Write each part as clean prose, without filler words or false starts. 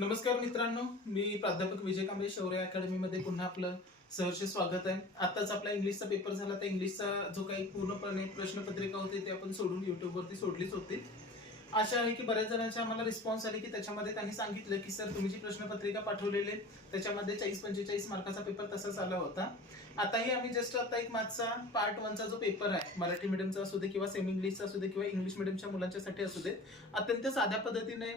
नमस्कार मित्रांनो, मी प्राध्यापक विजय कांबळे शौर्य अकॅडमीमध्ये पुन्हा आपलं सहर्ष स्वागत आहे. आताच आपला इंग्लिशचा पेपर झाला. त्या इंग्लिशचा जो काही पूर्णपणे प्रश्नपत्रिका होती ते आपण सोडून युट्यूबवरती सोडलीच होती. आशा आहे की बऱ्याच जणांचे आम्हाला रिस्पॉन्स आले की त्याच्यामध्ये त्यांनी सांगितलं की सर तुम्ही जी प्रश्नपत्रिका पाठवलेली त्याच्यामध्ये 40-45 मार्काचा पेपर तसाच आला होता. आताही आम्ही जस्ट आता एक मॅथ्सचा पार्ट 1 चा जो पेपर आहे, मराठी मीडियमचा असू दे किंवा सेमी इंग्लिशचा असू दे किंवा इंग्लिश मीडियमच्या मुलांच्यासाठी असू दे, अत्यंत साध्या पद्धतीने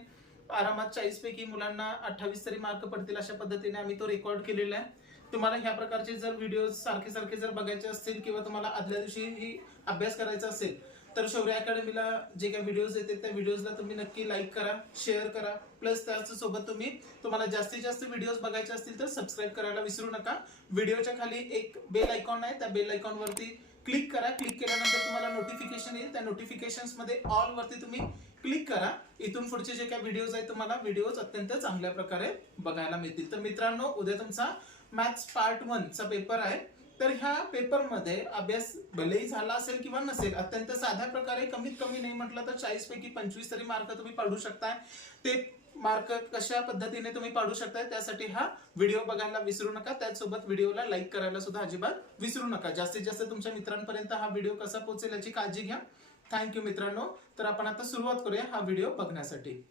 आरामात 40 पैकी मुलांना 28 तरी मार्क पडतील अशा पद्धतीने आम्ही तो रेकॉर्ड केलेला आहे. तुम्हाला ह्या प्रकारचे जर व्हिडिओ सारखे सारखे जर बघायचे असतील किंवा तुम्हाला आदल्या दिवशी ही अभ्यास करायचा असेल तर शौर्य अकॅडमीला जे काही व्हिडिओज येतात त्या व्हिडिओजला तुम्ही नक्की लाईक करा, शेअर करा. प्लस त्याचसोबत तुम्हाला जास्तीत जास्त व्हिडिओज बघायचे असतील तर सबस्क्राईब करायला विसरू नका. व्हिडिओच्या खाली एक बेल आयकॉन आहे, त्या बेल आयकॉन वरती क्लिक करा. क्लिक केल्यानंतर तुम्हाला नोटिफिकेशन येईल. त्या नोटिफिकेशन्स मध्ये ऑल वरती तुम्ही क्लिक करा. इथून पुढचे जे काही व्हिडिओज आहेत तुम्हाला व्हिडिओज अत्यंत चांगल्या प्रकारे बघायला मिळतील. तर मित्रांनो, उद्या तुमचा मॅथ्स पार्ट 1 चा पेपर आहे. तर ह्या पेपरमध्ये अभ्यास भलेही झाला असेल किंवा नसेल, अत्यंत साध्या प्रकारे कमीत कमी नाही म्हटलं तर 40 पैकी 25 तरी मार्क तुम्ही पाडू शकताय. ते मार्क कशा पद्धतीने तुम्ही पाडू शकताय त्यासाठी हा व्हिडिओ बघायला विसरू नका. त्याचसोबत व्हिडिओला लाईक करायला सुद्धा अजिबात विसरू नका. जास्तीत जास्त तुमच्या मित्रांपर्यंत हा व्हिडिओ कसा पोहोचेल याची काळजी घ्या. थँक्यू मित्रांनो. तर आपण आता सुरुवात करूया हा व्हिडिओ बघण्यासाठी.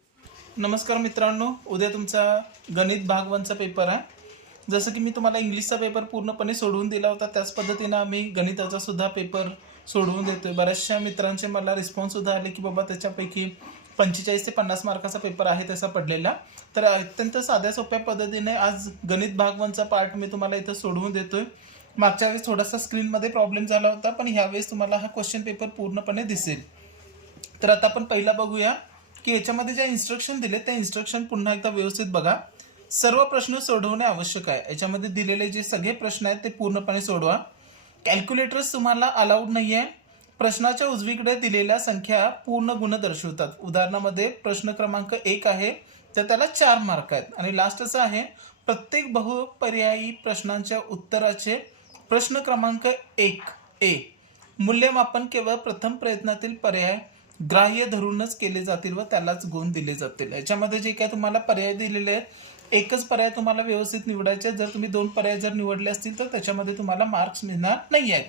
नमस्कार मित्रांनो, उद्या तुमचा गणित भाग 1 चा पेपर आहे. जसं की मी तुम्हाला इंग्लिशचा पेपर पूर्णपणे सोडवून दिला होता त्याच पद्धतीने आम्ही गणिताचा सुद्धा पेपर सोडवून देतोय. बऱ्याचशा मित्रांचे मला रिस्पॉन्स सुद्धा आले की बाबा त्याच्यापैकी 45 ते 50 मार्काचा पेपर आहे तसा पडलेला. तर अत्यंत साध्या सोप्या पद्धतीने आज गणित भाग 1 चा पार्ट मी तुम्हाला इथं सोडवून देतोय. मागच्या वेळेस थोडासा स्क्रीनमध्ये प्रॉब्लेम झाला होता, पण ह्यावेळेस तुम्हाला हा क्वेश्चन पेपर पूर्णपणे दिसेल. तर आता आपण पहिला बघूया की याच्यामध्ये ज्या इन्स्ट्रक्शन दिले त्या इन्स्ट्रक्शन पुन्हा एकदा व्यवस्थित बघा. सर्व प्रश्न सोडवणे आवश्यक आहे. याच्यामध्ये दिलेले जे सगळे प्रश्न आहेत ते पूर्णपणे सोडवा. कॅल्क्युलेटर्स तुम्हाला अलाउड नाही आहे. प्रश्नाच्या उजवीकडे दिलेल्या संख्या पूर्ण गुण दर्शवतात. उदाहरणामध्ये प्रश्न क्रमांक 1 आहे तर त्याला 4 मार्क आहेत. आणि लास्टचा आहे प्रत्येक बहुपर्यायी प्रश्नांच्या उत्तराचे प्रश्न क्रमांक 1A मूल्यमापन केवळ प्रथम प्रयत्नातील पर्याय ग्राह्य धरूनच केले जातील व त्यालाच गुण दिले जातील. याच्यामध्ये जे काय तुम्हाला पर्याय दिलेले आहेत, एकच पर्याय तुम्हाला व्यवस्थित निवडायचे. जर तुम्ही 2 पर्याय जर निवडले असतील तर त्याच्यामध्ये तुम्हाला मार्क्स मिळणार नाही आहेत.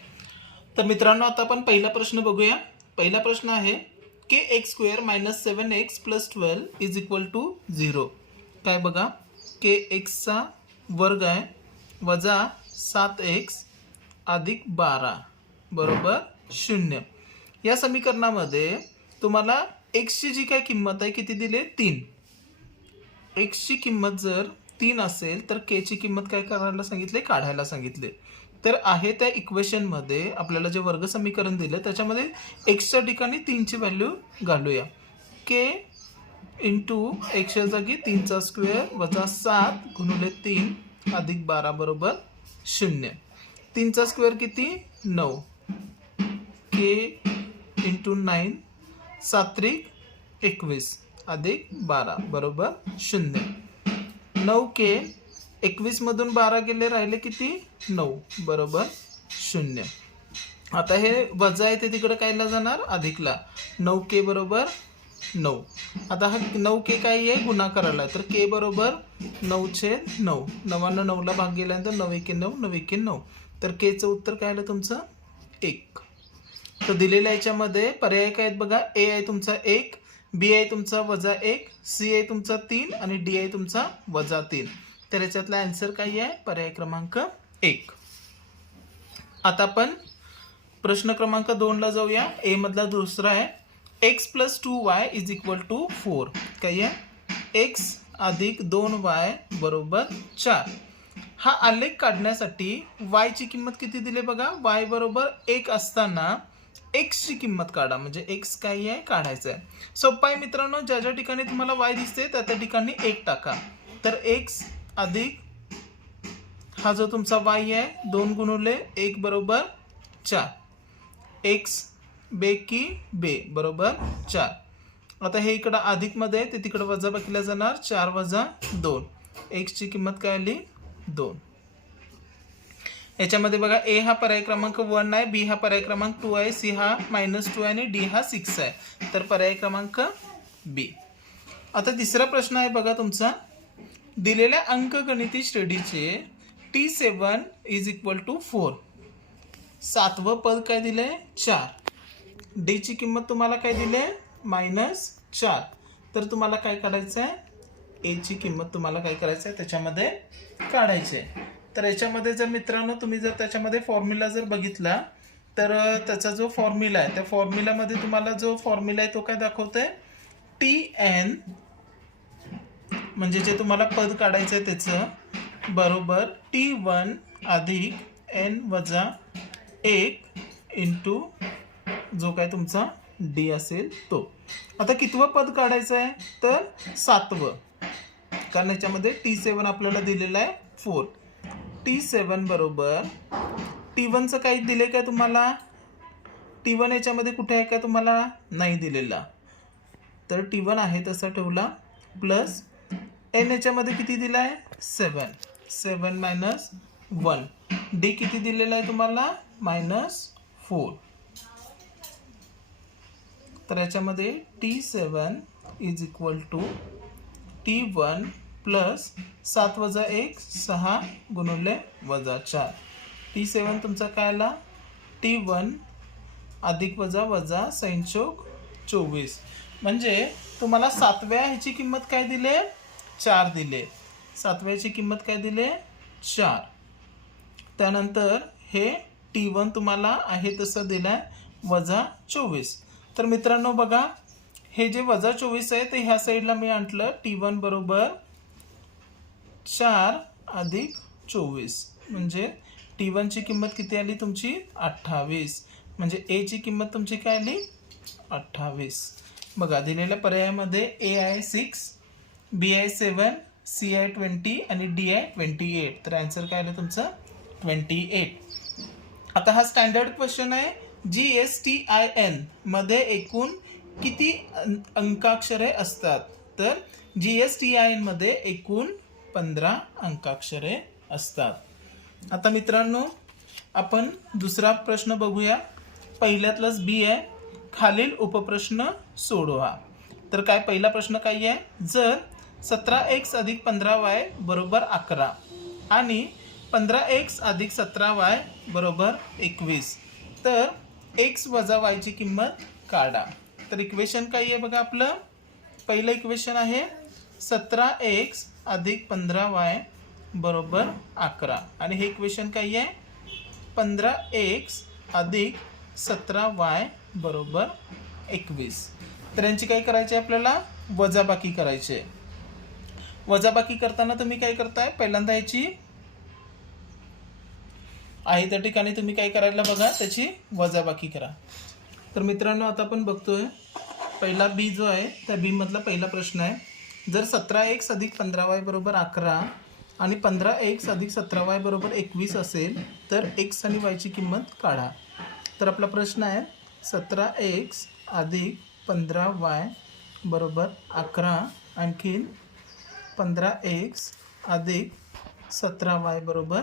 तर मित्रांनो, आता आपण पहिला प्रश्न बघूया. पहिला प्रश्न आहे kx² - 7x + 12 = 0. काय बघा, kx वर्ग आहे वजा 7x + 12 बरोबर 0. या समीकरणामध्ये तुम्हाला x ची जी काय किंमत आहे किती दिली? 3. x ची किंमत जर 3 असेल तर k ची किंमत काय करायला सांगितले? काढायला सांगितले. तर आहे त्या इक्वेशन मध्ये आपल्याला जे वर्ग समीकरण दिले त्याच्यामध्ये x च्या ठिकाणी 3 ची व्हॅल्यू घालूया. k × x च्या जागी 3² वजा 7 × 3 + 12 बरोबर 0. 3² किती? 9. k × 9 7 × 21 + 12 बरोबर 0. 9k 21 मधून 12 गेले राहिले किती? 9 बरोबर 0. आता हे वजा आहे ते तिकडे कायला जाणार? अधिकला. 9k बरोबर 9. आता हा 9k काय आहे? गुणाकाराला. तर k बरोबर 9/9. 9 9 ला भाग गेल्यानंतर 9 × 9 9 × 9. तर k चं उत्तर काय आलं तुमचं? 1. तर दिलेल्या याच्यामध्ये पर्याय काय आहेत बघा. a आहे तुमचा 1, b आहे तुमचा -1, c आहे तुमचा 3 आणि d आहे तुमचा -3. तर याच्यातला आन्सर काय आहे? पर्याय क्रमांक 1. आता आपण प्रश्न क्रमांक 2 ला जाऊया. a मधला दुसरा आहे x + 2y = 4. काय आहे? x + 2y बरोबर 4. हा आलेख काढण्यासाठी y ची किंमत किती दिली बघा. y बरोबर 1 असताना x ची किंमत काढा. म्हणजे x काय आहे? काढायचं आहे. सोपं आहे मित्रांनो. ज्या ज्या ठिकाणी तुम्हाला y दिसते त्या त्या ठिकाणी 1 टाका. तर x अधिक हा जो तुमचा y आहे 2 × 1 बरोबर 4. x बेकी बे बरोबर 4. आता हे इकडं अधिक मध्ये आहे ते तिकडं वजा बाकीला जाणार. 4 - 2. x ची किंमत काय आली? 2. याच्यामध्ये बघा a हा पर्याय क्रमांक 1 आहे, b हा पर्याय क्रमांक 2 आहे, c हा -2 आहे आणि d हा 6 आहे. तर पर्याय क्रमांक b. आता तिसरा प्रश्न आहे बघा तुमचा दिलेल्या अंकगणिती श्रेणीचे T7 इज इक्वल टू 4. 7वं पद काय दिलंय 4. डी ची किंमत तुम्हाला काय दिली -4. तर तुम्हाला काय काढायचं आहे, ए ची किंमत तुम्हाला काय करायचं आहे त्याच्यामध्ये काढायची आहे. तर याच्यामध्ये जर मित्रांनो तुम्ही जर त्याच्यामध्ये फॉर्म्युला जर बघितला तर त्याचा जो फॉर्म्युला आहे त्या फॉर्म्युलामध्ये तुम्हाला जो फॉर्म्युला आहे तो काय दाखवतोय TN म्हणजे जे तुम्हाला पद काढायचं आहे त्याचं बरोबर T1 अधिक N वजा 1 इंटू जो काय तुमचा डी असेल तो. आता कितवं पद काढायचं आहे तर 7वं, कारण याच्यामध्ये T7 आपल्याला दिलेला आहे 4. T7 बरोबर T1चं काही दिले काय तुम्हाला, T1 याच्यामध्ये कुठे आहे का तुम्हाला नाही दिलेला, तर T1 आहे तसा ठेवला प्लस N याच्यामध्ये किती दिला आहे 7. 7 मायनस 1. डी किती दिलेला आहे तुम्हाला -4. तर याच्यामध्ये T7 is equal to T1 plus 7 वजा 1 6 गुणिले वजा 4. T7 तुमचा काय आला T1 अधिक वजा वजा 24. म्हणजे तुम्हाला 7व्या ह्याची किंमत काय दिले 4 दिले. 7व्याची किंमत काय दिले 4. त्यानंतर हे T1 तुम्हाला आहे तसं दिलाय वजा 24. तर मित्रांनो बघा हे जे वजा 24 आहे ते ह्या साईडला मी आणलं. T1 बरोबर 4 अधिक 24 म्हणजे T1 ची किंमत किती आली तुमची 28. म्हणजे ए ची किंमत तुमची काय आली 28. बघा दिलेल्या पर्यायामध्ये ए आहे 6, बी आहे 7, सी आहे 20 आणि डी आहे 28. तर आन्सर काय आलं तुमचं 28. आता हा स्टँडर्ड क्वेश्चन आहे. GSTIN मध्ये एकूण किती अंकाक्षरे असतात, तर GSTIN मध्ये एकूण 15 अंकाक्षरे असतात. आता मित्रांनो आपण दुसरा प्रश्न बघूया. पहिल्यातलाच बी आहे, खालील उपप्रश्न सोडवा. तर काय पहिला प्रश्न काय आहे, जर 17x अधिक 15y बरोबर 11 आणि 15x अधिक 17y बरोबर 21 तर x वजा y ची किंमत काढा. तर इक्वेशन काय आहे बघा, आपलं पहिलं इक्वेशन आहे 17x अधिक 15y बरोबर 11 आणि हे इक्वेशन काय आहे 15x अधिक 17y बरोबर 21. तर यांची काय करायची आपल्याला वजाबाकी करायची आहे. वजाबाकी करताना तुम्ही काय करताय, पहिल्यांदा याची आहे त्या ठिकाणी तुम्ही काय करायला बघा त्याची वजाबाकी करा. तर मित्रांनो आता आपण बघतोय पहिला बी जो आहे त्या बी मधला पहिला प्रश्न आहे, जर 17x अधिक 15y बरोबर 11 आणि 15x अधिक 17y बरोबर 21 असेल तर x आणि y ची किंमत काढा. तर आपला प्रश्न आहे 17x अधिक 15y बरोबर 11 आणखीन 15x अधिक 17y बरोबर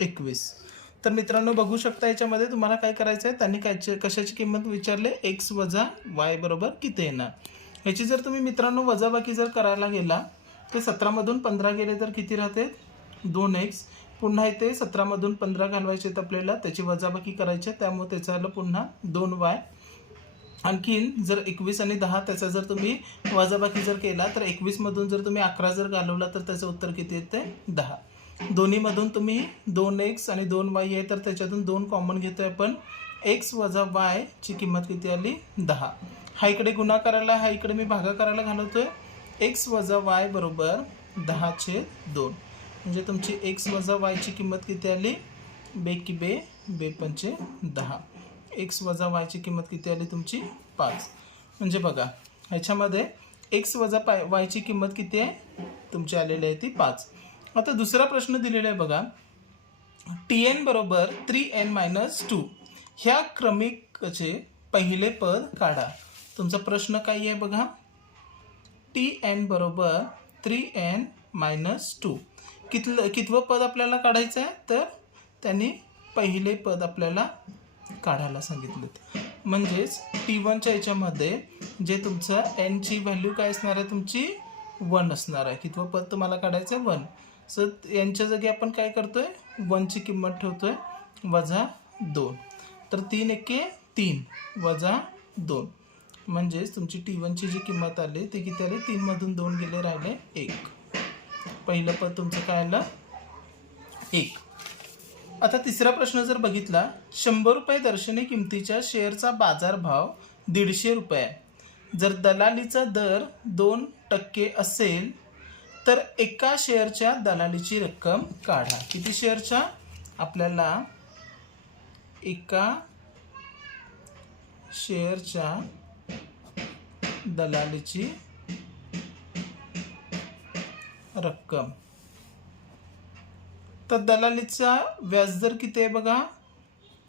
21. तर मित्रांनो बघू शकता याच्यामध्ये तुम्हाला काय करायचं आहे, त्यांनी काय कशाची किंमत विचारले x वजा y बरोबर किती येणार. ह्याची जर तुम्ही मित्रांनो वजाबाकी जर करायला गेला तर 17 मधून 15 गेले तर किती राहते 2x. पुन्हा इथे 17 मधून 15 घालवायचे आहेत आपल्याला, त्याची वजाबाकी करायची आहे, त्यामुळे त्याचं आलं पुन्हा 2y. आणखीन जर 21 आणि 10 त्याचा जर तुम्ही वजाबाकी जर केला तर 21 मधून जर तुम्ही 11 जर घालवला तर त्याचं उत्तर किती येते 10. दोन्हीमधून तुम्ही 2x आणि 2y आहे तर त्याच्यातून 2 कॉमन घेतोय आपण. x वजा y ची किंमत किती आली 10. हा इकडे गुणाकाराला हा इकडे मी भागाकाराला घालवतोय. x वजा y बरोबर 10/2 म्हणजे तुमची x वजा y ची किंमत किती आली बेकी बे बे पंचे 10. x वजा y ची किंमत किती आली तुमची 5. म्हणजे बघा ह्याच्यामध्ये x वजा y ची किंमत किती आहे तुमची आलेली आहे ती 5. आता दुसरा प्रश्न दिलेला आहे बघा, Tn बरोबर 3n-2 ह्या क्रमिकचे पहिले पद काढा. तुमचा प्रश्न काय आहे बघा, Tn बरोबर 3n-2 कितवं पद आपल्याला काढायचं आहे, तर त्यांनी पहिले पद आपल्याला काढायला सांगितलं. म्हणजेच T1च्या याच्यामध्ये जे तुमचं n ची व्हॅल्यू काय असणार आहे तुमची 1 असणार आहे. कितवं पद तुम्हाला काढायचं आहे 1. सो यांच्या जागी आपण काय करतोय 1ची किंमत ठेवतोय -2. तर 3 एके 3 -2 म्हणजेच तुमची T1ची जी किंमत आली ती किती आली 3 मधून 2 गेले राहिले 1. पहिलं पद तुमचं काय आलं 1. आता तिसरा प्रश्न जर बघितला 100 रुपये दर्शनी किमतीच्या शेअरचा बाजारभाव 150 रुपये आहे. जर दलालीचा दर 2% असेल तर एका शेअरच्या दलालीची रक्कम काढा. किती शेअरच्या? आपल्याला एका शेअरच्या दलालीची रक्कम. तर दलालीचा व्याजदर किती आहे बघा.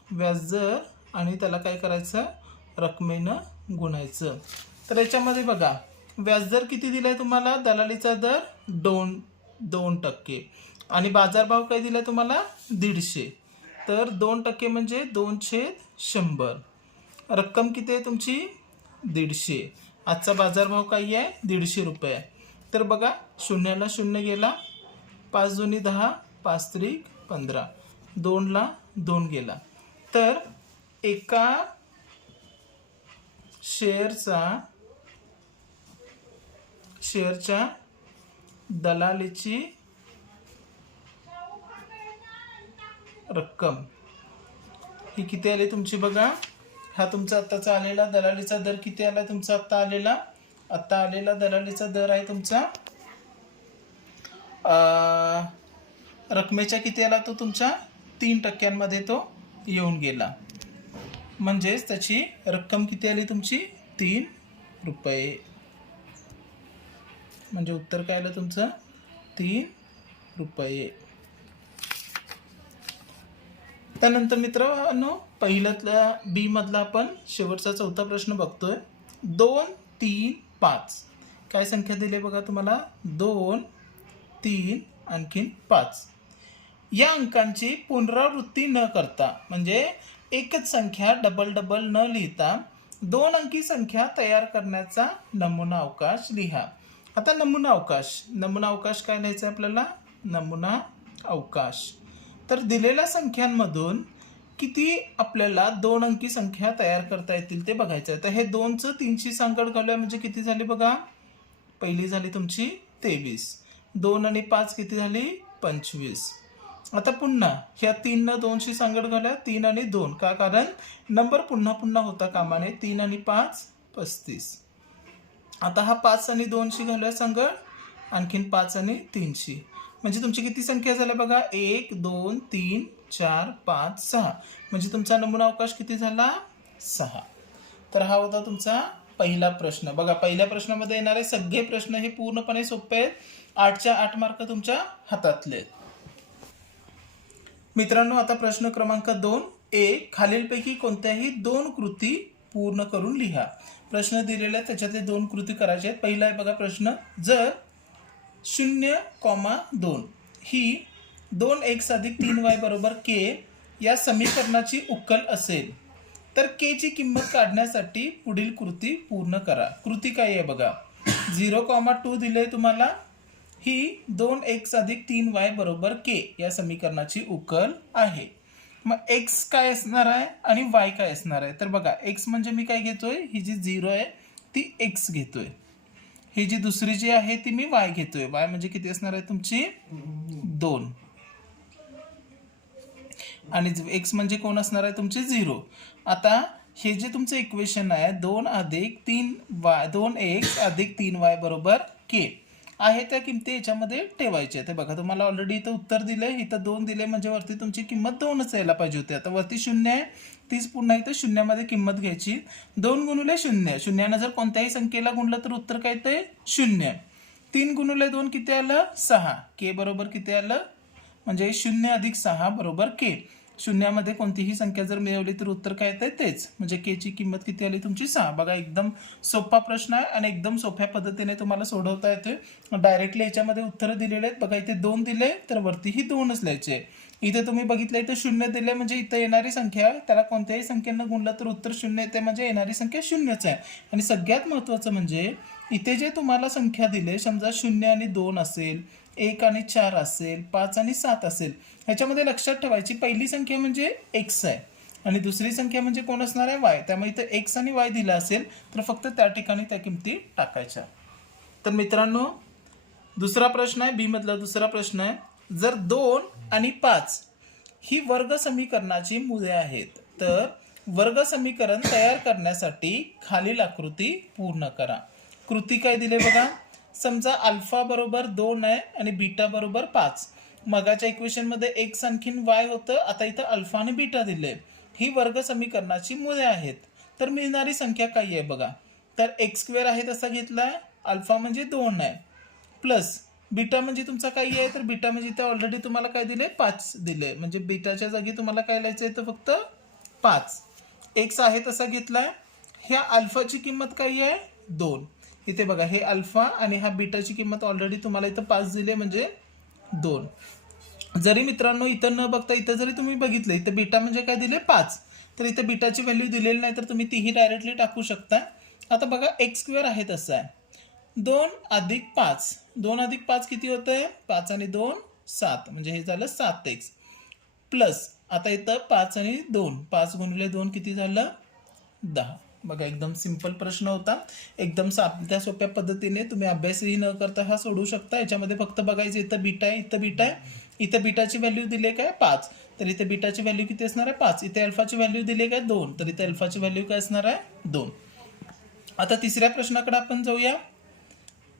व्याजदर आणि त्याला काय करायचं रकमेनं गुणायचं. तर याच्यामध्ये बघा व्याजदर किती दिलाय तुम्हाला. दलालीचा दर 2% आणि बाजारभाव काय दिलाय तुम्हाला 150. तर 2% म्हणजे 2/100. रक्कम किती आहे तुमची 150. आजचा बाजारभाव काय आहे 150 रुपये. तर बघा शून्याला 0 गेला, 5 दुनी 10, 5 त्रिक 15, 2ला 2 गेला. तर एका शेअरच्या दलालीची रक्कम ही किती आली तुमची बघा. हा तुमचा आत्ताचा आलेला दलालीचा दर किती आला तुमचा आत्ता आलेला दलालीचा दर आहे तुमचा रकमेच्या किती आला तो तुमच्या 3% तो येऊन गेला. म्हणजेच त्याची रक्कम किती आली तुमची 3 रुपये. म्हणजे उत्तर काय आलं तुमचं 3 रुपये. त्यानंतर मित्रांनो पहिल्यातल्या बी मधला आपण शेवटचा चौथा प्रश्न बघतोय. 2, 3, 5 काय संख्या दिली बघा तुम्हाला 2, 3 आणखीन 5. या अंकांची पुनरावृत्ती न करता म्हणजे एकच संख्या डबल न लिहिता 2 अंकी संख्या तयार करण्याचा नमुना अवकाश लिहा. आता नमुना अवकाश काय लिहायचं आपल्याला नमुना अवकाश. तर दिलेल्या संख्यांमधून किती आपल्याला 2 अंकी संख्या तयार करता येतील ते बघायचं आहे. तर हे 2चं 3शी सांगड घालूया म्हणजे किती झाली बघा. पहिली झाली तुमची 23, 2 आणि 5 किती झाली 25. आता पुन्हा ह्या 3 न 2शी सांगड घालूया 3 आणि 2 का कारण नंबर पुन्हा होता कामा नये. 3 आणि 5 35. आता हा 5 आणि 2शी घालूया सांगड आणखीन 5 आणि 3शी म्हणजे तुमची किती संख्या झाल्या बघा 1, 2, 3, 4, 5, 6 म्हणजे तुमचा नमुना अवकाश किती झाला 6. तर हा होता तुमचा पहिला प्रश्न. बघा पहिल्या प्रश्नामध्ये येणारे सगळे प्रश्न हे पूर्णपणे सोपे आहेत. 8च्या 8 मार्क तुमच्या हातातले आहेत. मित्रांनो आता प्रश्न क्रमांक 2 खालीलपैकी कोणत्याही 2 कृती पूर्ण करून लिहा. प्रश्न दिलेला आहे त्याच्यातले 2 कृती करायचे आहेत. पहिला आहे बघा प्रश्न जर 0,2 ही 2x + 3y = k या समीकरणाची उकल असेल तर k ची किंमत काढण्यासाठी पुढील कृती पूर्ण करा. कृती काय आहे बघा 0,2 दिले तुम्हाला ही 2x + 3y = k या समीकरणाची उकल आहे. मग x काय असणार आहे आणि y काय असणार आहे. तर बघा x म्हणजे मी काय घेतोय ही जी 0 आहे ती x घेतोय. ही जी दुसरी जी आहे ती मी y घेतोय. y म्हणजे किती असणार आहे तुमची 2 आणि x म्हणजे कोण असणार आहे तुमचे 0. आता हे जे तुमचं इक्वेशन आहे 2x + 3y = k आहे त्या किमती याच्यामध्ये ठेवायच्या. ते बघा तुम्हाला ऑलरेडी इथं उत्तर दिलंय इथं 2 दिले म्हणजे वरती तुमची किंमत 2च यायला पाहिजे होती. आता वरती 0 आहे तीच पुन्हा इथं 0 मध्ये किंमत घ्यायची. 2 × 0 शून्यानं जर कोणत्याही संख्येला गुणलं तर उत्तर काय येतंय 0. 3 × 2 किती आलं 6. k बरोबर किती आलं म्हणजे 0 + 6 = k. शून्यामध्ये कोणतीही संख्या जर मिळवली तर उत्तर काय येतंय तेच म्हणजे k ची किंमत किती आली तुमची 6. बघा एकदम सोपा प्रश्न आहे आणि एकदम सोप्या पद्धतीने तुम्हाला सोडवता येते. डायरेक्टली याच्यामध्ये उत्तर दिलेले आहेत. बघा इथे 2 दिले तर वरतीही 2च लिहायचे. इथे तुम्ही बघितलं इथे 0 दिले म्हणजे इथे येणारी संख्या त्याला कोणत्याही संख्येनं गुणलं तर उत्तर 0 येते म्हणजे येणारी संख्या 0च आहे. आणि सगळ्यात महत्त्वाचं म्हणजे इथे जे तुम्हाला संख्या दिले, समजा 0 आणि 2 असेल, 1 आणि 4 असेल, 5 आणि 7 असेल, ह्याच्यामध्ये लक्षात ठेवायची पहिली संख्या म्हणजे x आहे आणि दुसरी संख्या म्हणजे कोण असणार आहे y. त्यामुळे इथं x आणि y दिला असेल तर फक्त त्या ठिकाणी त्या किमती टाकायच्या. तर मित्रांनो, दुसरा प्रश्न आहे, बी मधला दुसरा प्रश्न आहे, जर 2 आणि 5 ही वर्ग समीकरणाची मूल्ये आहेत तर वर्ग समीकरण तयार करण्यासाठी खालील आकृती पूर्ण करा. कृती काय दिले बघा, समजा अल्फा बरोबर 2 आहे आणि बीटा बरोबर 5. मगाच्या इक्वेशन मध्ये एक्स आणखीन वाय होतं, आता इथं अल्फा आणि बीटा दिले. ही वर्ग समीकरणाची मूल्ये आहेत तर मिळणारी संख्या काय आहे बघा. तर एक्स स्क्वेअर आहे तसा घेतलाय, अल्फा म्हणजे 2 आहे, प्लस बीटा म्हणजे तुमचा काही आहे, तर बीटा म्हणजे इथं ऑलरेडी तुम्हाला काय दिले 5 दिले, म्हणजे बीटाच्या जागी तुम्हाला काय लिहायचं आहे तर फक्त 5. एक्स आहे तसा घेतलाय, ह्या अल्फाची किंमत काय आहे 2. इथे बघा हे अल्फा आणि हा बीटाची किंमत ऑलरेडी तुम्हाला इथं 5 दिले म्हणजे 2. जरी मित्रांनो इथं न बघता इथं जरी तुम्ही बघितलं इथं बीटा म्हणजे काय दिले 5, तर इथं बीटाची व्हॅल्यू दिलेली नाही तर तुम्ही तीही डायरेक्टली टाकू शकता. आता बघा एक्स स्क्वेअर आहे तसा आहे, 2 अधिक 5, 2 अधिक 5 किती होतंय 5 आणि 2 7, म्हणजे हे झालं 7x, प्लस आता इथं 5 आणि 2, 5 गुणिले 2 किती झालं 10. बघा एकदम सिंपल प्रश्न होता, एकदम साध्या सोप्या पद्धतीने तुम्ही अभ्यासही न करता हा सोडू शकता. याच्यामध्ये फक्त बघायचं इथं बीटा आहे, इथं बीटा आहे, इथं बीटाची व्हॅल्यू दिले काय 5, तर इथे बीटाची व्हॅल्यू किती असणार आहे 5. इथे अल्फाची व्हॅल्यू दिली काय 2, तर इथे अल्फाची व्हॅल्यू काय असणार आहे 2. आता तिसऱ्या प्रश्नाकडे आपण जाऊया.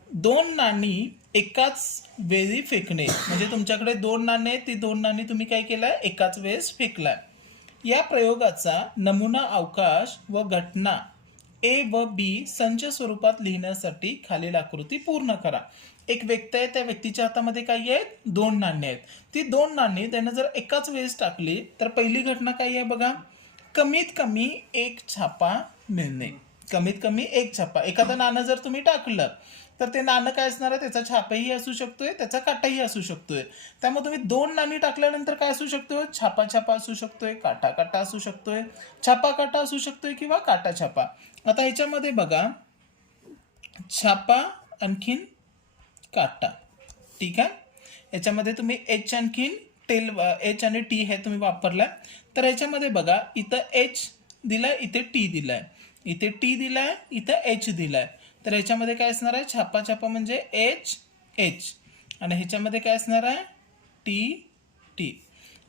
2 नाणी एकाच वेळी फेकणे, म्हणजे तुमच्याकडे 2 नाणी आहेत, ती 2 नाणी तुम्ही काय केलाय एकाच वेळेस फेकलाय. या प्रयोगाचा नमुना अवकाश व घटना ए व बी संच स्वरूपात लिहिण्यासाठी खालील आकृती पूर्ण करा. एक व्यक्ती आहे, त्या व्यक्तीच्या हातामध्ये काही आहेत 2 नाणी आहेत, ती 2 नाणी त्यानं जर एकाच वेळेस टाकली तर पहिली घटना काय आहे बघा, कमीत कमी एक छापा मिळणे. कमीत कमी एक छापा, एखादं नाणं जर तुम्ही टाकलं तर ते नाणं काय असणार आहे, त्याचा छापाही असू शकतोय, त्याचा काटाही असू शकतोय. त्यामुळे तुम्ही 2 नाणी टाकल्यानंतर काय असू शकतोय, छापा छापा असू शकतोय, काटा काटा असू शकतोय, छापा काटा असू शकतोय किंवा काटा छापा. आता ह्याच्यामध्ये बघा छापा आणखीन काटा, ठीक आहे. याच्यामध्ये तुम्ही एच आणखीन टेल एच आणि टी हे तुम्ही वापरला, तर ह्याच्यामध्ये बघा इथं एच दिलाय, इथे टी दिलाय, इथे टी दिलाय, इथं एच दिलाय. तर ह्याच्यामध्ये काय असणार आहे छापा छापा म्हणजे एच एच आणि ह्याच्यामध्ये काय असणार आहे टी टी.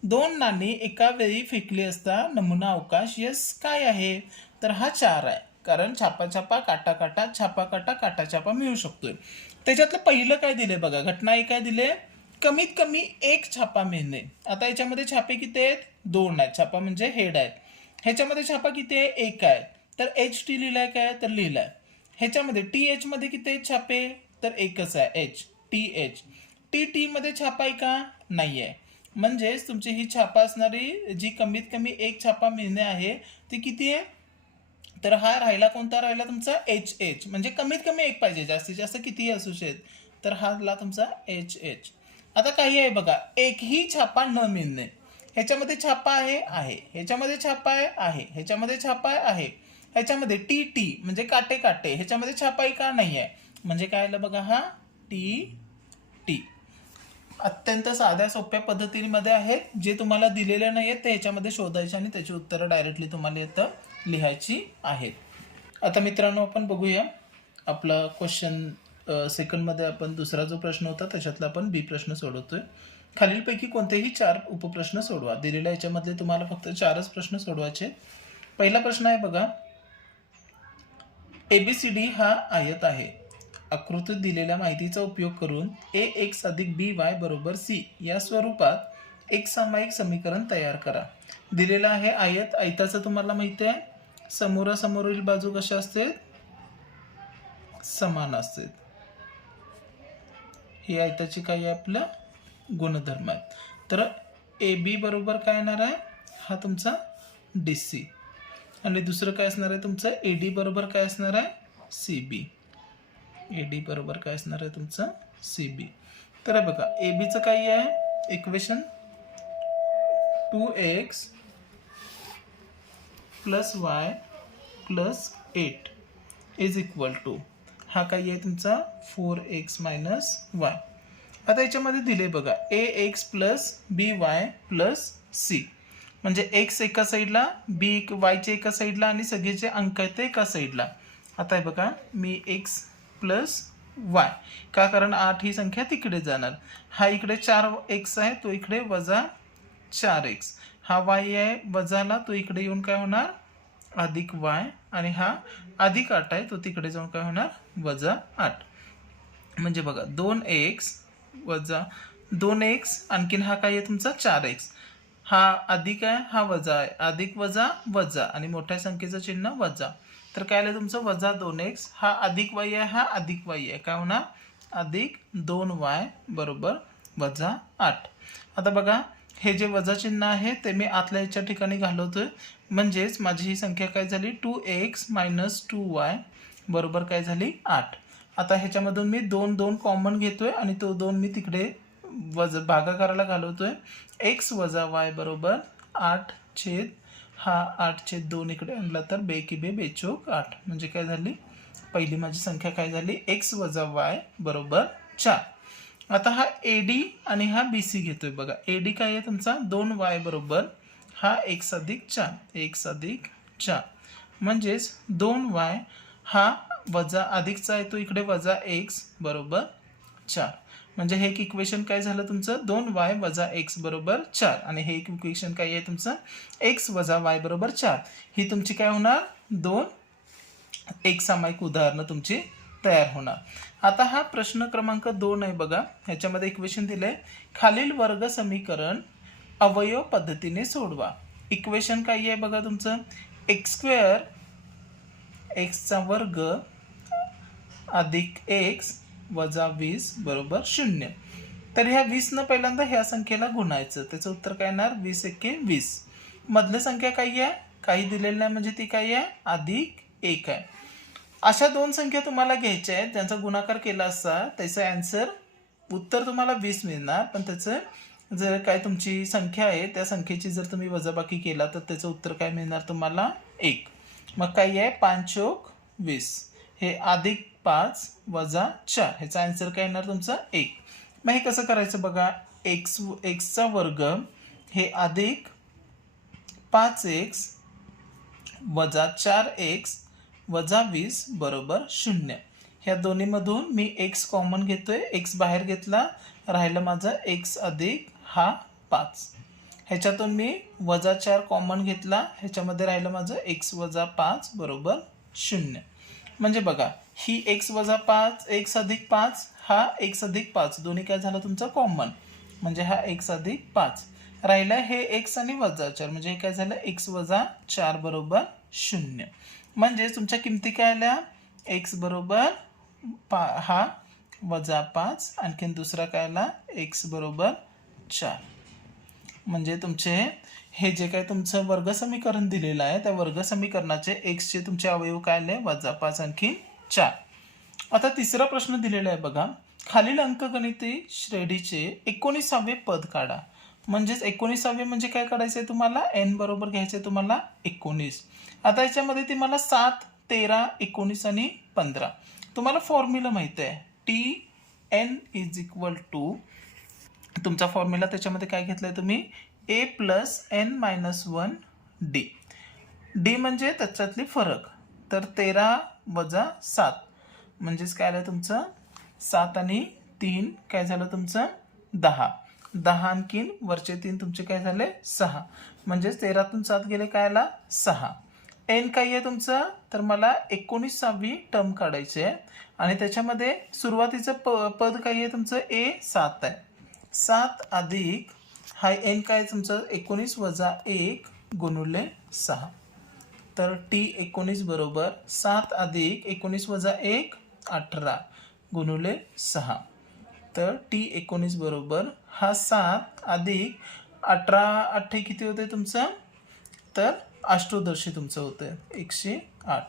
2 नाणी एका वेळी फेकली असता नमुना अवकाश यस काय आहे, तर हा 4 आहे, कारण छापा छापा काटा काटा छापा काटा काटा छापा मिळू शकतोय. त्याच्यातलं पहिलं काय दिले बघा, घटना एक काय दिले कमीत कमी एक छापा मिळणे. आता याच्यामध्ये छापे किती आहेत 2 आहेत, छापा म्हणजे हेड आहे. ह्याच्यामध्ये छापा किती आहे 1 आहे, तर एच टी लिहिलाय काय तर लिहिलाय. ह्याच्यामध्ये टी एच मध्ये किती आहेत छापे, तर एकच आहे H T H. T T मध्ये छापा आहे का नाही आहे, म्हणजेच तुमची ही छापा असणारी जी कमीत कमी एक छापा मिळणे आहे ती किती आहे, तर हा राहिला कोणता राहिला तुमचा एच एच, म्हणजे कमीत कमी एक पाहिजे, जास्तीत जास्त कितीही असू शकत, तर हा तुमचा एच एच. आता काही आहे बघा एकही छापा न मिळणे, ह्याच्यामध्ये छापा आहे आहे, ह्याच्यामध्ये छापा आहे आहे, ह्याच्यामध्ये छापा आहे आहे, ह्याच्यामध्ये टी टी म्हणजे काटे काटे, ह्याच्यामध्ये छापाई का नाही आहे, म्हणजे काय आलं बघा हा टी टी. अत्यंत साध्या सोप्या पद्धतीमध्ये आहेत, जे तुम्हाला दिलेले नाही आहेत ते ह्याच्यामध्ये शोधायचे आणि त्याची उत्तरं डायरेक्टली तुम्हाला इथं लिहायची आहेत. आता मित्रांनो आपण बघूया आपला क्वेश्चन सेकंडमध्ये आपण दुसरा जो प्रश्न होता त्याच्यातला आपण बी प्रश्न सोडवतोय. खालीलपैकी कोणतेही 4 उपप्रश्न सोडवा. दिलेल्या याच्यामधले तुम्हाला फक्त 4च प्रश्न सोडवायचे. पहिला प्रश्न आहे बघा, एबीसीडी हा आयत आहे. आकृतीत दिलेल्या माहितीचा उपयोग करून ax अधिक by बरोबर c या स्वरूपात एक सामायिक समीकरण तयार करा. दिलेला आहे आयत, आयताचं तुम्हाला माहिती आहे समोरासमोरील बाजू कशा असते समान असते. ही आयताची काय आहे आपलं गुणधर्म आहे. तर ए बी बरोबर काय येणार आहे हा तुमचा डी सी आणि दुसरं काय असणार आहे तुमचं एडी बरोबर काय असणार आहे सी बी. एडी बरोबर काय असणार आहे तुमचं सी बी. तर बघा ए बीचं काय आहे equation 2x + y + 8 is equal to, हा काय आहे तुमचा 4x मायनस वाय. आता याच्यामध्ये दिले बघा ax प्लस बी वाय प्लस सी, म्हणजे x एका साईडला, बी वायचे एका साईडला आणि सगळेचे अंक आहेत ते एका साईडला. आता हे बघा मी x प्लस वाय का, कारण 8 ही संख्या तिकडे जाणार. हा इकडे 4x आहे, तो इकडे वजा 4x. हा y आहे वजाला, तो इकडे येऊन काय होणार अधिक y, आणि हा अधिक 8 आहे, तो तिकडे जाऊन काय होणार वजा 8. म्हणजे बघा 2x वजा 2x, आणखीन हा काय आहे तुमचा 4x. हा अधिक आहे, हा वजा आहे, अधिक वजा वजा, आणि मोठ्या संख्येचं चिन्ह वजा. तर काय आलं तुमचं वजा 2x. हा अधिक y आहे, हा अधिक y आहे, काय होणार अधिक 2y बरोबर वजा 8. आता बघा हे जे वजा चिन्ह आहे ते मी आतल्या याच्या ठिकाणी घालवतोय, म्हणजेच माझी ही संख्या काय झाली 2x मायनस 2y बरोबर काय झाली 8. आता ह्याच्यामधून मी 2 कॉमन घेतोय आणि तो 2 मी तिकडे वजा भागाकाराला घालवतोय. x वजा y बरोबर 8 छेद हा 8 छेद 2 इकडे आणला तर बे की बे बेचोक 8, म्हणजे काय झाली पहिली माझी संख्या काय झाली x वजा y बरोबर 4. आता हा AD आणि हा BC घेतोय बघा. AD काय आहे तुमचा 2y बरोबर हा x अधिक 4, म्हणजेच 2y हा वजा अधिकचा आहे तो इकडे वजा x बरोबर 4. म्हणजे हे एक इक्वेशन काय झालं तुमचं 2y वजा x बरोबर 4, आणि हे एक इक्वेशन काय आहे तुमचं x वजा y बरोबर 4. ही तुमची काय होणार 2 एक सामायिक उदाहरणं तुमची तयार होणार. आता हा प्रश्न क्रमांक 2 आहे बघा. ह्याच्यामध्ये इक्वेशन दिलंय खालील वर्ग समीकरण अवयव पद्धतीने सोडवा. इक्वेशन काय आहे बघा तुमचं x² x चा वर्ग अधिक x वजा 20 बरोबर 0. तर ह्या 20 न पहिल्यांदा ह्या संख्येला गुणायचं, त्याचं उत्तर काय येणार 20 एके 20. मधली संख्या काय आहे काही दिलेलं नाही, म्हणजे ती काय आहे अधिक 1 आहे. अशा दोन संख्या तुम्हाला घ्यायच्या आहेत, त्यांचा गुणाकार केला असता त्याचं आन्सर उत्तर तुम्हाला 20 मिळणार, पण त्याचं जर काय तुमची संख्या आहे त्या संख्येची जर तुम्ही वजाबाकी केला तर त्याचं उत्तर काय मिळणार तुम्हाला 1. मग काय आहे 5 चोक 20, हे अधिक 5 वजा 4, ह्याचा आन्सर काय येणार तुमचा 1. मग हे कसं करायचं बघा x चा वर्ग हे अधिक 5x वजा 4x वजा 20 बरोबर 0. ह्या दोन्हीमधून मी x कॉमन घेतोय, x बाहेर घेतला, राहिलं माझा x अधिक हा 5. ह्याच्यातून मी वजा 4 कॉमन घेतला, ह्याच्यामध्ये राहिलं माझं x वजा 5 बरोबर 0. म्हणजे बघा ही x वजा 5 x अधिक 5 हा x अधिक 5 दोन्ही काय झालं तुमचं कॉमन, म्हणजे हा x अधिक 5 राहिला हे x आणि वजा 4, म्हणजे हे काय झालं x वजा 4 बरोबर 0. म्हणजे तुमच्या किमती काय आल्या x बरोबर हा वजा 5, आणखीन दुसरा काय आला x बरोबर 4. म्हणजे तुमचे हे जे काय तुमचं वर्ग समीकरण दिलेलं आहे त्या वर्ग समीकरणाचे x चे तुमचे अवयव काय आले वजा 5 आणखीन 4. आता तिसरा प्रश्न दिलेला आहे बघा खालील अंकगणिती श्रेणीचे 19वे पद काढा. म्हणजेच 19वे म्हणजे काय काढायचं आहे तुम्हाला n बरोबर घ्यायचं आहे तुम्हाला 19. आता याच्यामध्ये तुम्हाला 7 13 19 आणि 15 तुम्हाला फॉर्म्युला माहिती आहे TN = तुमचा फॉर्म्युला त्याच्यामध्ये काय घेतलाय तुम्ही a + n - 1 d. d म्हणजे त्याच्यातली फरक, तर 13 वजा 7 म्हणजेच काय आलं तुमचं 7 आणि 3 काय झालं तुमचं 10. 10 आणखीन वरचे 3 तुमचे काय झाले 6, म्हणजेच 13तून 7 गेले काय आला 6. n काय आहे तुमचं तर मला 19वी टर्म काढायची आहे, आणि त्याच्यामध्ये सुरुवातीचं पद काय आहे तुमचं a 7 आहे. 7 अधिक हा n काय तुमचं 19 वजा 1 गुणुले 6, तर T19 बरोबर 7 अधिक 19 वजा 1 18 गुणुले 6, तर T19 बरोबर हा 7 अधिक 18 8 किती होते तुमचं तर अष्टोदर्शी तुमचं होतं 108.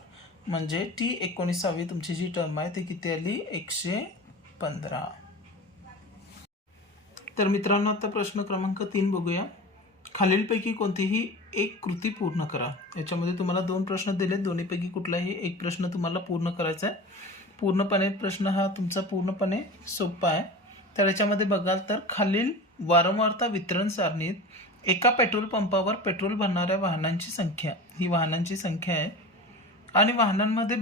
म्हणजे T19वी तुमची जी टर्म आहे ती किती आली 115. तर मित्रांनो आता प्रश्न क्रमांक 3 बघूया. खालीलपैकी कोणतीही एक कृती पूर्ण करा. याच्यामध्ये तुम्हाला 2 प्रश्न दिलेत, दोन्हीपैकी कुठलाही एक प्रश्न तुम्हाला पूर्ण करायचा आहे. पूर्णपणे प्रश्न हा तुमचा पूर्णपणे सोपा आहे. तर याच्यामध्ये बघाल तर खालील वारंवारता वितरण सारणीत एका पेट्रोल पंपावर पेट्रोल भरणाऱ्या वाहनांची संख्या, ही वाहनांची संख्या आहे आणि वाहनांमध्ये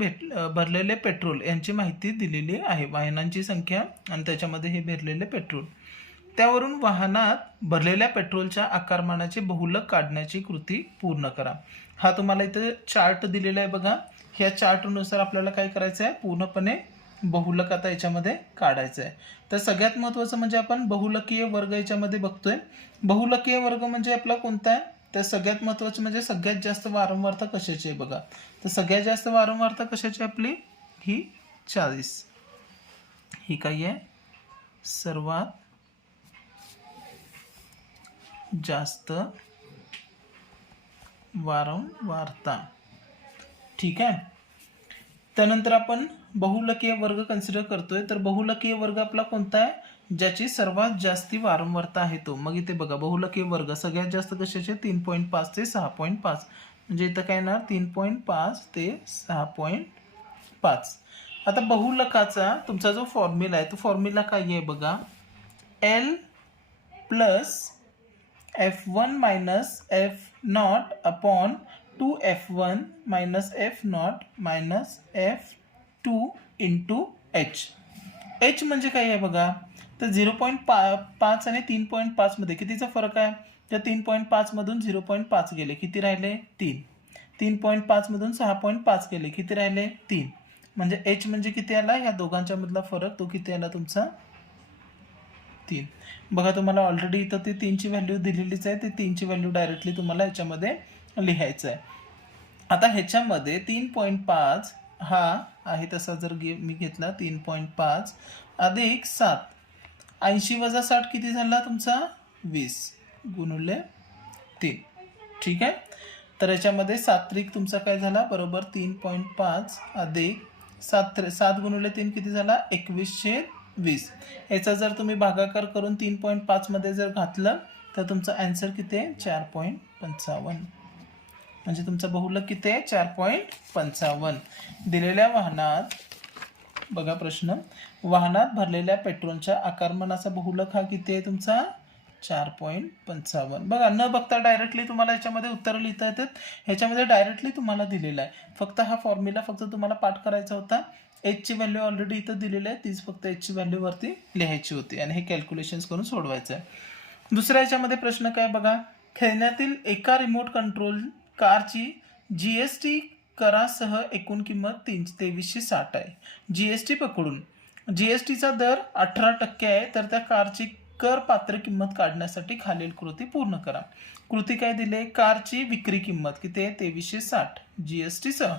भरलेले पेट्रोल यांची माहिती दिलेली आहे. वाहनांची संख्या आणि त्याच्यामध्ये हे भरलेले पेट्रोल, त्यावरून वाहनात भरलेल्या पेट्रोलच्या आकारमानाचे बहुलक काढण्याची कृती पूर्ण करा. हा तुम्हाला इथे चार्ट दिलेला आहे बघा. ह्या चार्टनुसार आपल्याला काय करायचं आहे, पूर्णपणे बहुलक आता याच्यामध्ये काढायचं आहे. तर सगळ्यात महत्त्वाचं म्हणजे आपण बहुलकीय वर्ग याच्यामध्ये बघतोय. बहुलकीय वर्ग म्हणजे आपला कोणता आहे, तर सगळ्यात महत्त्वाचं म्हणजे सगळ्यात जास्त वारंवारता कशाची आहे बघा. तर सगळ्यात जास्त वारंवारता कशाची आपली, ही 40. ही काय आहे, सर्वात जास्त वारंवारता. ठीक आहे. त्यानंतर आपण बहुलकीय वर्ग कन्सिडर करतोय. तर बहुलकीय वर्ग आपला कोणता आहे, ज्याची सर्वात जास्ती वारंवारता आहे तो. मग इथे बघा बहुलकीय वर्ग सगळ्यात जास्त कशाचे, 3.5 ते 6.5. म्हणजे इथं काय येणार, 3.5 ते 6.5. आता बहुलकाचा तुमचा जो फॉर्म्युला आहे तो फॉर्म्युला काय आहे बघा, L plus F1 minus F0 upon 2F1 minus F0 minus F2 into H. H म्हणजे काय आहे बघा, तर 0.5 आणि 3.5 मध्ये कितीचा फरक आहे, तर 3.5 मधून 0.5 गेले, किती राहिले 3. 3.5 मधून 6.5 गेले, किती राहिले 3. म्हणजे H म्हणजे किती आला, ह्या दोघांच्या मधला फरक तो किती आला तुमचा 3. बघा तुम्हाला ऑलरेडी इथं ते 3 ची व्हॅल्यू दिलेलीच आहे. ते 3 ची व्हॅल्यू डायरेक्टली तुम्हाला याच्यामध्ये लिहायचं आहे. आता ह्याच्यामध्ये 3.5 हा आहे तसा जर मी घेतला 3.5 अधिक 7, 80 वजा 60 किती झाला तुमचा 20 गुणिले 3. ठीक आहे. तर याच्यामध्ये 7 त्रिक तुमचा काय झाला, बरोबर 3.5 अधिक 7 गुणिले 3 किती झाला 21/20. याचा जर तुम्ही भागाकार करून 3.5 मध्ये जर घातलं तर तुमचा आन्सर किती आहे 4.55. म्हणजे तुमचा बहुलक किती आहे 4.55. दिलेल्या वाहनात बघा प्रश्न, वाहनात भरलेल्या पेट्रोलच्या आकारमानाचा बहुलक हा किती आहे तुमचा 4.55. बघा न बघता डायरेक्टली तुम्हाला याच्यामध्ये उत्तर लिहिता येतात. ह्याच्यामध्ये डायरेक्टली तुम्हाला दिलेला आहे. फक्त हा फॉर्म्युला फक्त तुम्हाला पाठ करायचा होता. H ची व्हॅल्यू ऑलरेडी इथं दिलेली आहे, तीच फक्त H ची व्हॅल्यू वरती लिहायची होती आणि हे कॅल्क्युलेशन्स करून सोडवायचं आहे. दुसऱ्या याच्यामध्ये प्रश्न काय बघा, खेळण्यातील एका रिमोट कंट्रोल कारची GST करासह एकूण किंमत 2360 आहे. GST पकडून GSTचा दर 18% आहे. तर त्या कारची कर पात्र किंमत काढण्यासाठी खालील कृती पूर्ण करा. कृती काय दिले, कारची विक्री किंमत किती आहे 2360 GST सह.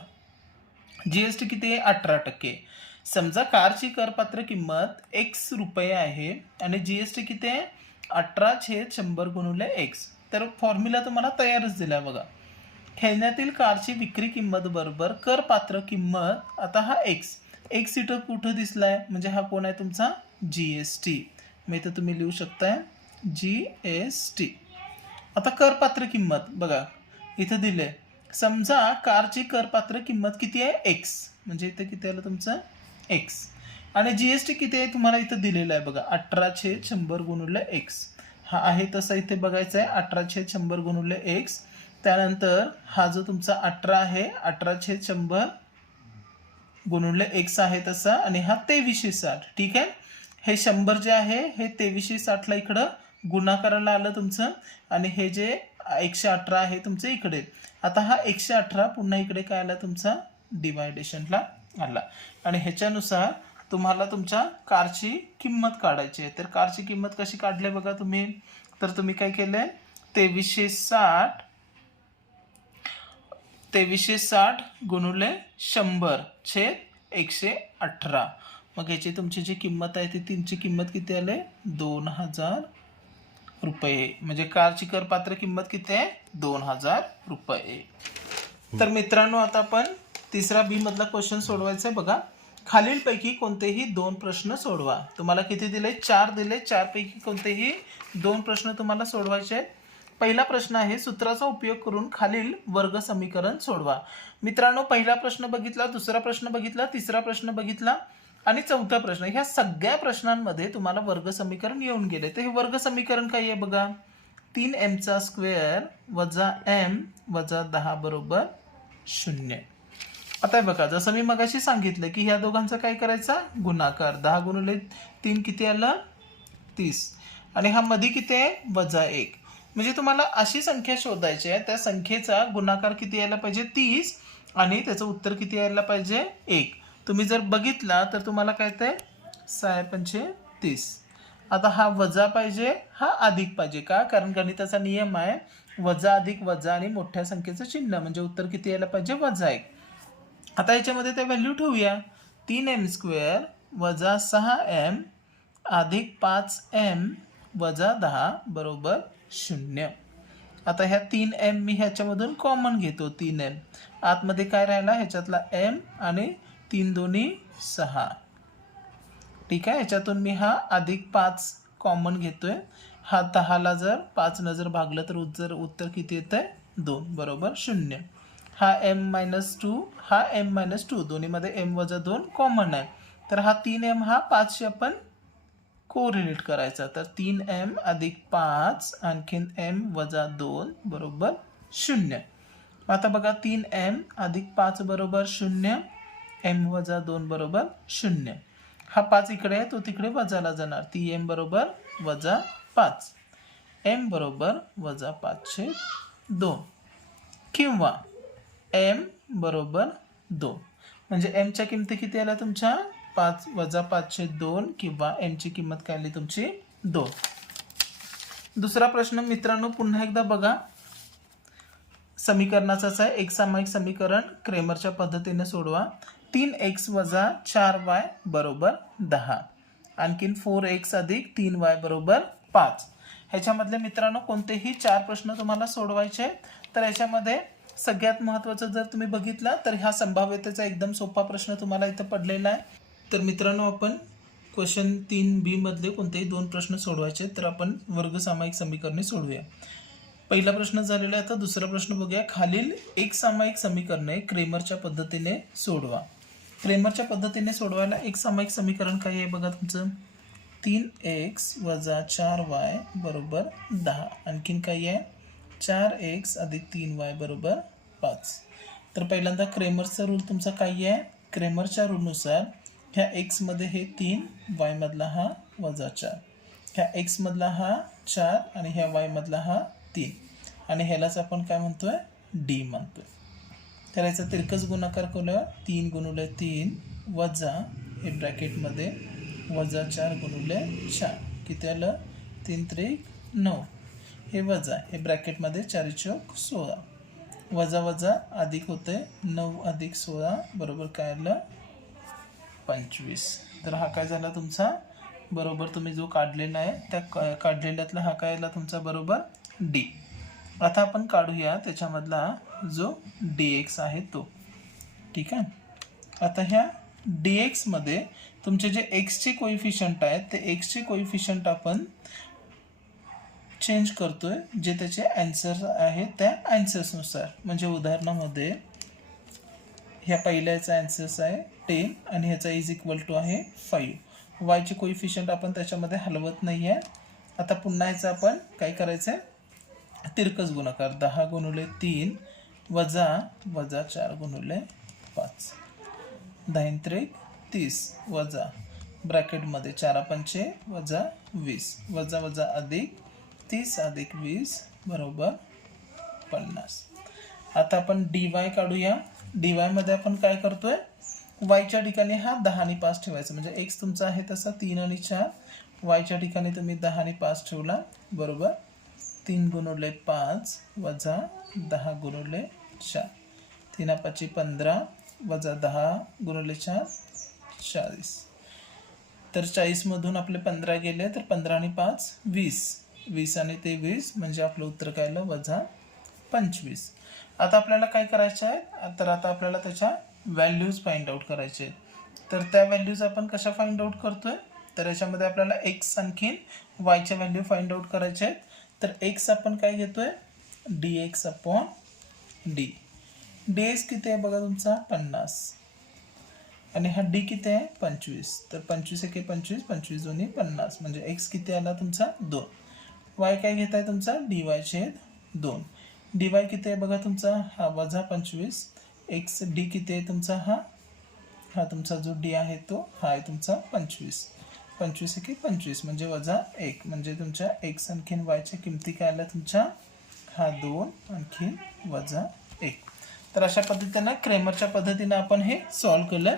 GST किती आहे 18%. समजा कारची करपात्र किंमत X रुपये आहे आणि GST किती आहे 18/100 गुणिले X. तर फॉर्म्युला तुम्हाला तयारच दिला बघा. खेळण्यातील कारची विक्री किंमत बरोबर करपात्र किंमत, आता हा X इथं कुठं दिसलाय, म्हणजे हा कोण आहे तुमचा GST. मी इथं तुम्ही लिहू शकताय GST. आता करपात्र किंमत बघा इथं दिले. समजा कारची करपात्र किंमत किती आहे X, म्हणजे इथं किती आलं तुमचं X आणि GST किती आहे तुम्हाला इथं दिलेलं आहे बघा 18/100 गुणिले X. हा आहे तसा इथे बघायचा आहे 18/100 गुणिले X. त्यानंतर हा जो तुमचा 18 आहे 18/100 गुणिले X आहे तसा आणि हा 2360. ठीक आहे. हे 100 जे आहे हे 2360 ला इकडं गुणाकाराला आलं तुमचं आणि हे जे 118 आहे तुमचं इकडे. आता हा 118 पुन्हा इकडे काय आला तुमचा डिवायडेशनला आला आणि ह्याच्यानुसार तुम्हाला तुमच्या कारची किंमत काढायची आहे. तर कारची किंमत कशी काढली बघा तुम्ही, तर तुम्ही काय केलंय 2360 गुणिले 100/118. मग याची तुमची जी किंमत आहे ती तीनची किंमत किती आले 2000 रुपये. म्हणजे कारची करपात्र किंमत किती आहे 2000 रुपये. तर मित्रांनो आता आपण तिसरा बी मधला क्वेश्चन सोडवायचा आहे बघा. खालीलपैकी कोणतेही 2 प्रश्न सोडवा. तुम्हाला किती दिले 4 दिले, 4 पैकी कोणतेही 2 प्रश्न तुम्हाला सोडवायचे आहेत. पहिला प्रश्न आहे सूत्राचा उपयोग करून खालील वर्ग समीकरण सोडवा. मित्रांनो, पहिला प्रश्न बघितला, दुसरा प्रश्न बघितला, तिसरा प्रश्न बघितला आणि चौथा प्रश्न. ह्या सगळ्या प्रश्नांमध्ये तुम्हाला वर्ग समीकरण येऊन गेले. तर हे वर्ग समीकरण काय आहे बघा. 3m² वजा m वजा 10 बरोबर 0. आता बघा, जसं मी मगाशी सांगितलं की ह्या दोघांचा काय करायचा, गुणाकार. 10 गुणिले 3 किती आलं, 30. आणि हा मध्ये किती आहे, वजा 1. म्हणजे तुम्हाला अशी संख्या शोधायची आहे, त्या संख्येचा गुणाकार किती यायला पाहिजे, 30, आणि त्याचं उत्तर किती यायला पाहिजे, 1. तुम्ही जर बघितला तर तुम्हाला काय ते 6 30. आता हा वजा पाहिजे, हा अधिक पाहिजे. का, कारण गणिताचा नियम आहे वजा अधिक वजा आणि मोठ्या संख्येचं चिन्ह, म्हणजे उत्तर किती यायला पाहिजे, वजा 1. आता याच्यामध्ये ते व्हॅल्यू ठेवूया. 3m² वजा 6m अधिक 5m वजा 10 बरोबर 0. आता ह्या 3m मी ह्याच्यामधून कॉमन घेतो. 3m आतमध्ये काय राहिला, ह्याच्यातला m आणि 3 दोन्ही 6. ठीक आहे, ह्याच्यातून मी हा अधिक 5 कॉमन घेतोय. हा 10ला जर 5 न जर भागलं तर उत्तर किती येतंय, 2 बरोबर 0. हा m-2, हा m-2, दोन्हीमध्ये m वजा 2 कॉमन आहे. तर हा 3m हा 5शी आपण कोरिलेट करायचा. तर 3m अधिक 5 आणखीन m वजा 2 बरोबर 0. आता बघा, 3m अधिक 5 बरोबर 0, m वजा 2 बरोबर 0. हा 5 इकडे आहे, तो तिकडे वजाला जाणार. 3m बरोबर वजा 5, m बरोबर वजा 5/2 किंवा m बरोबर 2. म्हणजे m च्या किमती किती आल्या तुमच्या, 5 वजा 5/2 किंवा m ची किंमत काय आली तुमची, 2. दुसरा प्रश्न मित्रांनो पुन्हा एकदा बघा. समीकरणाचाच आहे, एक सामायिक समीकरण क्रेमरच्या पद्धतीने सोडवा. 3x वजा 4y बरोबर 10, आणखीन 4x अधिक 3y बरोबर 5. ह्याच्यामधले मित्रांनो कोणतेही 4 प्रश्न तुम्हाला सोडवायचे. तर याच्यामध्ये सगळ्यात महत्त्वाचं जर तुम्ही बघितला तर हा संभाव्यतेचा एकदम सोपा प्रश्न तुम्हाला इथं पडलेला आहे. तर मित्रांनो, आपण क्वेश्चन 3B मधले कोणतेही 2 प्रश्न सोडवायचे. तर आपण वर्ग सामायिक समीकरणे सोडवूया. पहिला प्रश्न झालेला आहे. आता दुसरा प्रश्न बघूया. खालील एक सामायिक समीकरणे क्रेमरच्या पद्धतीने सोडवा. क्रेमरच्या पद्धतीने सोडवायला एक सामायिक समीकरण काय आहे बघा तुमचं, 3x वजा 4y बरोबर 10, आणखीन काय आहे, 4x अधिक 3y बरोबर 5. तर पहिल्यांदा क्रेमरचा रूल तुमचा काय आहे, क्रेमरच्या रूलनुसार ह्या x मध्ये हे 3, y मधला हा वजा 4, ह्या x मधला हा 4 आणि ह्या y मधला हा 3, आणि ह्यालाच आपण काय म्हणतोय, d म्हणतोय. तर याचा तिरकस गुणाकार केलं, 3 गुणिले 3 वजा हे ब्रॅकेटमध्ये वजा 4 गुणिले 4 किती आलं, 3 त्रिक 9, हे वजा हे ब्रॅकेटमध्ये 4 चौक 16, वजा वजा अधिक होते, 9 अधिक 16 बरोबर काय आलं, 25. तर हा काय झाला तुमचा, बरोबर तुम्ही जो काढलेला आहे त्या काढलेल्यातला हा काय आला तुमचा बरोबर डी. आता आपण काढूया त्याच्यामधला जो dx आहे तो. ठीक आहे, आता ह्या dx मध्ये तुमचे जे x चे कोइफिशियंट आहेत ते x चे कोइफिशियंट आपण चेंज करतोय जे त्याचे आन्सर आहेत त्या आन्सर्सनुसार. म्हणजे उदाहरणामध्ये ह्या पहिल्याचा आन्सर्स आहे 10 आणि ह्याचा इज इक्वल टू आहे 5. y चे कोइफिशियंट आपण त्याच्यामध्ये हलवत नाही आहे. आता पुन्हा ह्याचा आपण काय करायचं आहे, तिरकस गुणाकार, 10 गुणिले 3 वजा वजा 4 गुणिले 5, 10 त्रिक 30 वजा ब्रॅकेटमध्ये 4 पंचे वजा 20 वजा वजा अधिक 30 अधिक 20 बरोबर 50. आता आपण dy काढूया. dy मध्ये आपण काय करतोय, y च्या ठिकाणी हा 10 आणि 5 ठेवायचा. म्हणजे x तुमचा आहे तसा 3 आणि 4, y च्या ठिकाणी तुम्ही 10 आणि 5 ठेवला बरोबर 3 गुणिले 5 वजा 10 गुणिले 4, 3 5 15 वजा 10 गुणिले 4 40. तर 40 मधून आपले 15 गेले तर 15 आणि 5 20, 20 आणि ते 20 म्हणजे आपलं उत्तर काय आलं वजा 25. आता आपल्याला काय करायचं आहे, तर आता आपल्याला त्याच्या व्हॅल्यूज फाइंड आउट करायचे. तर त्या व्हॅल्यूज आपण कशा फाइंड आउट करतोय, तर याच्यामध्ये आपल्याला x आणखीन y च्या व्हॅल्यू फाइंड आउट करायचे आहेत. तर एक्स आपण काय घेतोय D x upon D. D x किती आहे बघा तुमचा 50 आणि हा डी किती आहे 25. तर 25 एके 25, 25 दोन्ही 50 म्हणजे एक्स किती आला तुमचा 2. वाय काय घेताय तुमचा डी वाय छेद 2. डी वाय किती आहे बघा तुमचा हा वजा 25. एक्स डी किती आहे तुमचा हा तुमचा जो डी आहे तो हा आहे तुमचा 25. 25 एके 25 म्हणजे वजा 1 म्हणजे तुमच्या एक्स आणखीन वायच्या किमती काय आल्या तुमच्या हा 2 आणखीन वजा 1. तर अशा पद्धतीनं क्रेमरच्या पद्धतीनं आपण हे सॉल्व्ह केलं.